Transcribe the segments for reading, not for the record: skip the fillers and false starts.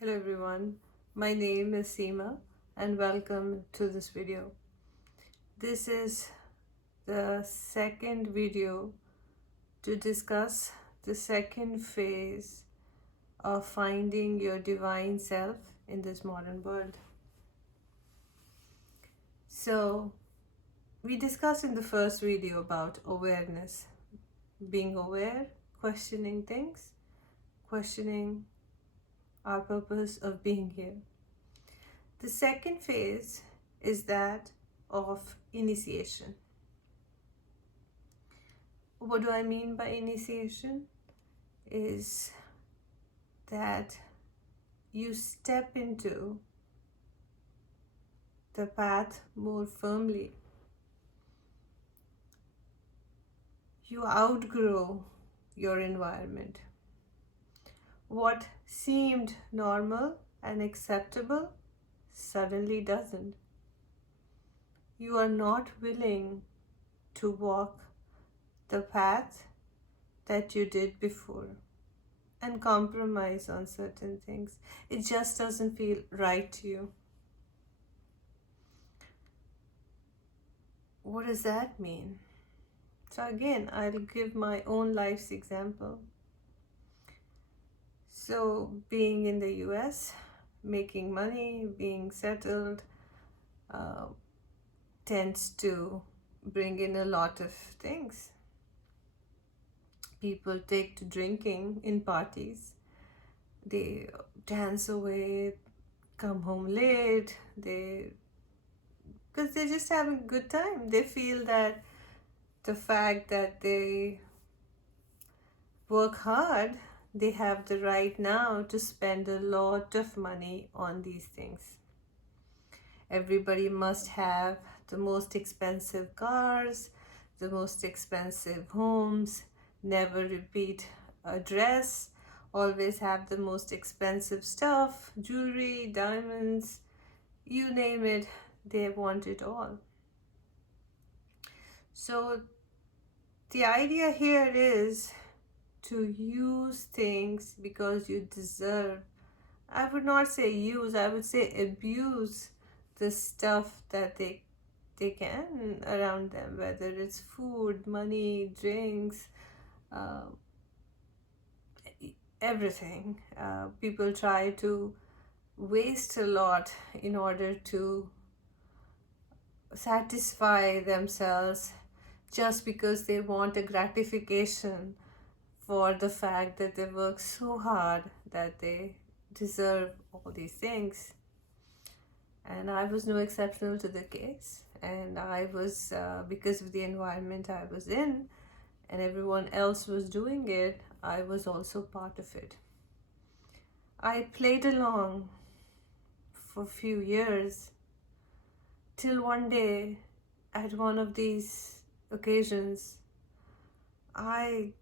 Hello everyone, my name is Seema and welcome to this video. This is the second video to discuss the second phase of finding your divine self in this modern world. So, we discussed in the first video about awareness, being aware, questioning things, questioning our purpose of being here. The second phase is that of initiation. What do I mean by initiation? Is that you step into the path more firmly. You outgrow your environment. What seemed normal and acceptable suddenly doesn't. You are not willing to walk the path that you did before and compromise on certain things. It just doesn't feel right to you. What does that mean? So again, I'll give my own life's example. So being in the US, making money, being settled, tends to bring in a lot of things. People take to drinking in parties. They dance away, come home late, because they're just having a good time. They feel that the fact that they work hard, they have the right now to spend a lot of money on these things. Everybody must have the most expensive cars, the most expensive homes, never repeat a dress, always have the most expensive stuff, jewelry, diamonds, you name it, they want it all. So the idea here is to use things because you deserve. I would not say use, I would say abuse the stuff that they can around them, whether it's food, money, drinks, everything. People try to waste a lot in order to satisfy themselves just because they want a gratification for the fact that they work so hard that they deserve all these things. And I was no exceptional to the case. And I was, because of the environment I was in and everyone else was doing it, I was also part of it. I played along for a few years till one day, at one of these occasions, I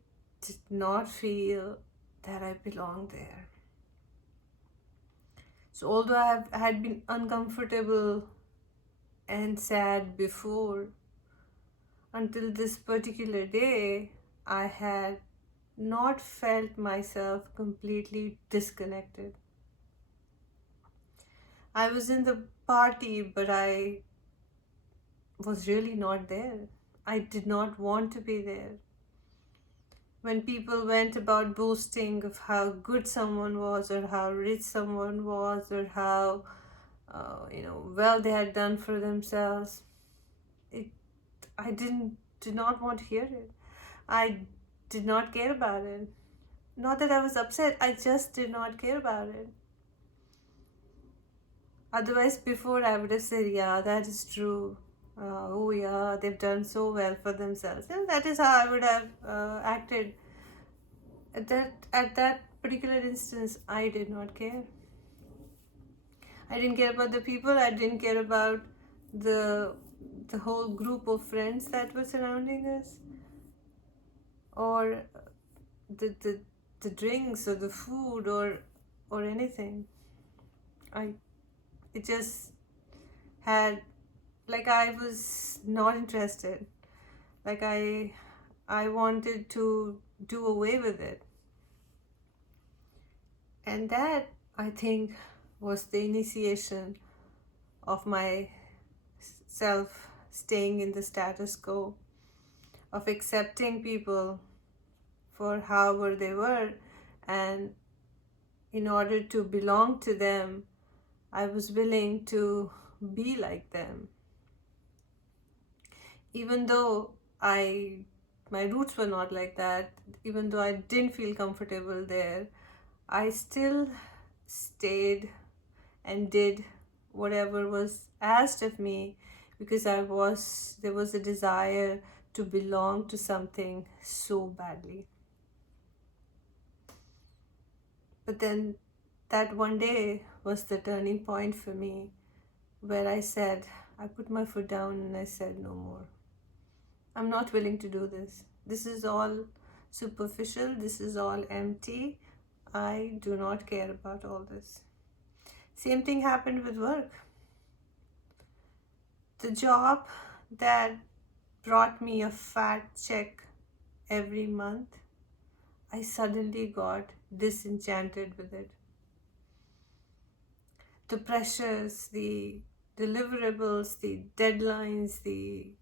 did not feel that I belonged there. So although I had been uncomfortable and sad before, until this particular day, I had not felt myself completely disconnected. I was in the party, but I was really not there. I did not want to be there. When people went about boasting of how good someone was or how rich someone was or how well they had done for themselves, I did not want to hear it. I did not care about it. Not that I was upset, I just did not care about it. Otherwise, before I would have said, yeah, that is true. Oh yeah, they've done so well for themselves. And that is how I would have acted. At that particular instance, I did not care. I didn't care about the people. I didn't care about the whole group of friends that were surrounding us, or the drinks or the food or anything. It just had, like, I was not interested. Like I wanted to do away with it. And that I think, was the initiation of my self staying in the status quo, of accepting people for however they were, and in order to belong to them, I was willing to be like them. Even though my roots were not like that, even though I didn't feel comfortable there, I still stayed and did whatever was asked of me, because there was a desire to belong to something so badly. But then that one day was the turning point for me, where I put my foot down and I said, no more. I'm not willing to do this. This is all superficial. This is all empty. I do not care about all this. Same thing happened with work. The job that brought me a fat check every month, I suddenly got disenchanted with it. The pressures, the deliverables, the deadlines, the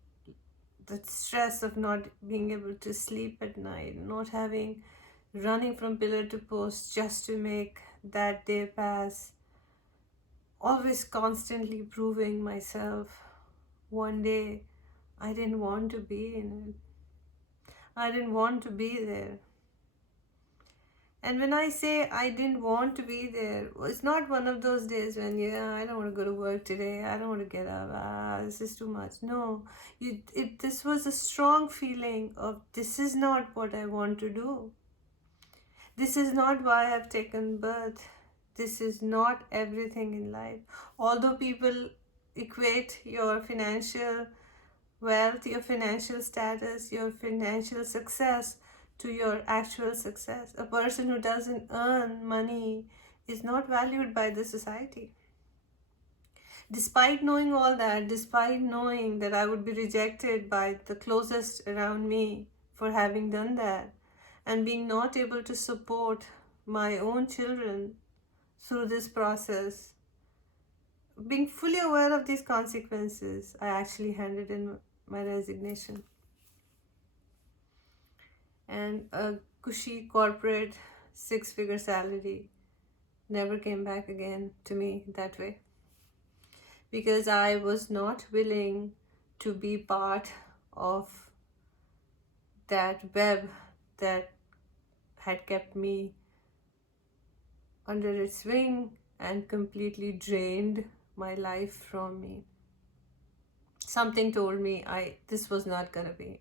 stress of not being able to sleep at night, not having, running from pillar to post just to make that day pass, always constantly proving myself. One day, I didn't want to be in it. I didn't want to be there. And when I say I didn't want to be there, it's not one of those days when, yeah, I don't want to go to work today. I don't want to get up. This is too much. No, this was a strong feeling of, this is not what I want to do. This is not why I've taken birth. This is not everything in life. Although people equate your financial wealth, your financial status, your financial success to your actual success. A person who doesn't earn money is not valued by the society. Despite knowing all that, despite knowing that I would be rejected by the closest around me for having done that, and being not able to support my own children through this process, being fully aware of these consequences, I actually handed in my resignation. And a cushy corporate 6-figure salary never came back again to me that way, because I was not willing to be part of that web that had kept me under its wing and completely drained my life from me. Something told me this was not gonna be.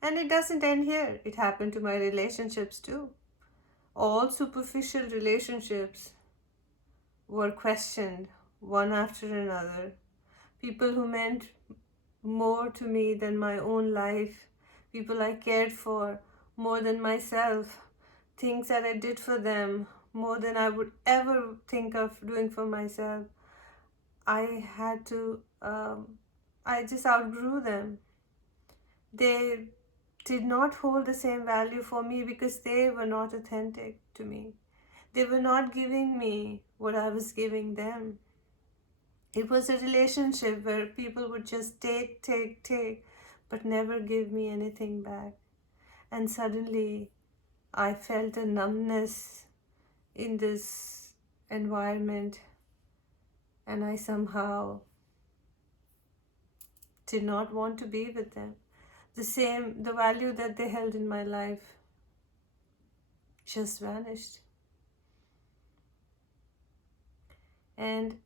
And it doesn't end here. It happened to my relationships too. All superficial relationships were questioned one after another. People who meant more to me than my own life, people I cared for more than myself, things that I did for them more than I would ever think of doing for myself. I just outgrew them. They did not hold the same value for me because they were not authentic to me. They were not giving me what I was giving them. It was a relationship where people would just take, but never give me anything back. And suddenly, I felt a numbness in this environment, and I somehow did not want to be with them. The value that they held in my life just vanished. And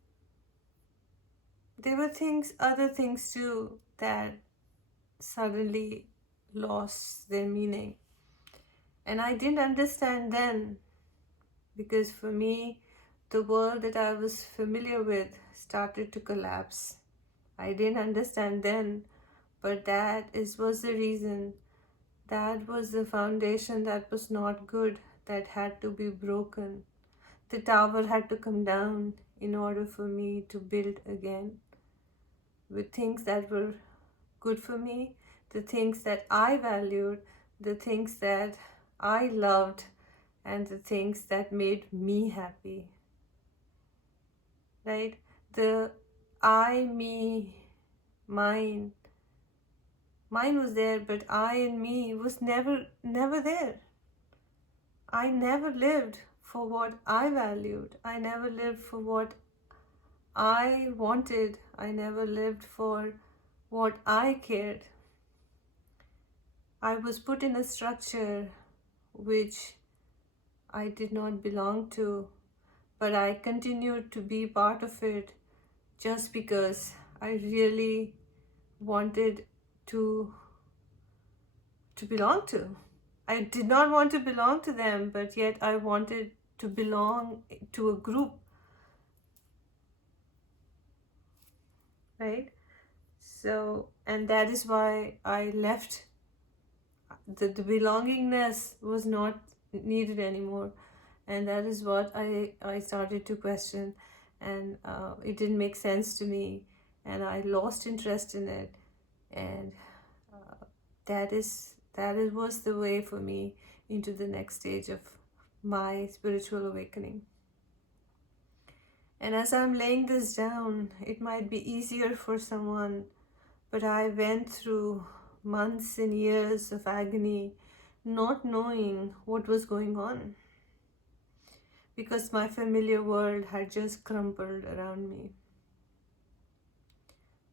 there were other things too, that suddenly lost their meaning. And I didn't understand then, because for me, the world that I was familiar with started to collapse. I didn't understand then, but was the reason. That was the foundation that was not good, that had to be broken. The tower had to come down in order for me to build again with things that were good for me, the things that I valued, the things that I loved, and the things that made me happy, right? The I, me, mine, mine was there, but I and me was never there. I never lived for what I valued. I never lived for what I wanted. I never lived for what I cared. I was put in a structure which I did not belong to, but I continued to be part of it just because I really wanted to belong to. I did not want to belong to them, but yet I wanted to belong to a group, right? So, and that is why I left. The belongingness was not needed anymore, and that is what I started to question, and it didn't make sense to me, and I lost interest in it, and that was the way for me into the next stage of my spiritual awakening. And as I'm laying this down, it might be easier for someone, but I went through months and years of agony, not knowing what was going on, because my familiar world had just crumbled around me.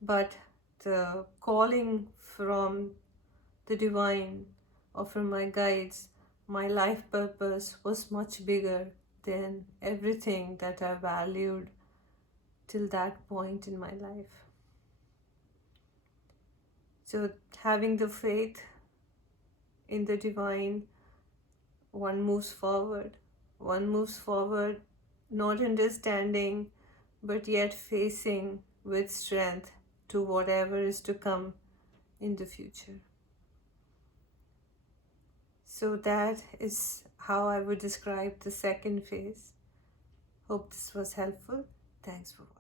But the calling from the divine or from my guides, my life purpose was much bigger than everything that I valued till that point in my life. So, having the faith in the divine, one moves forward. One moves forward, not understanding, but yet facing with strength to whatever is to come in the future. So that is how I would describe the second phase. Hope this was helpful. Thanks for watching.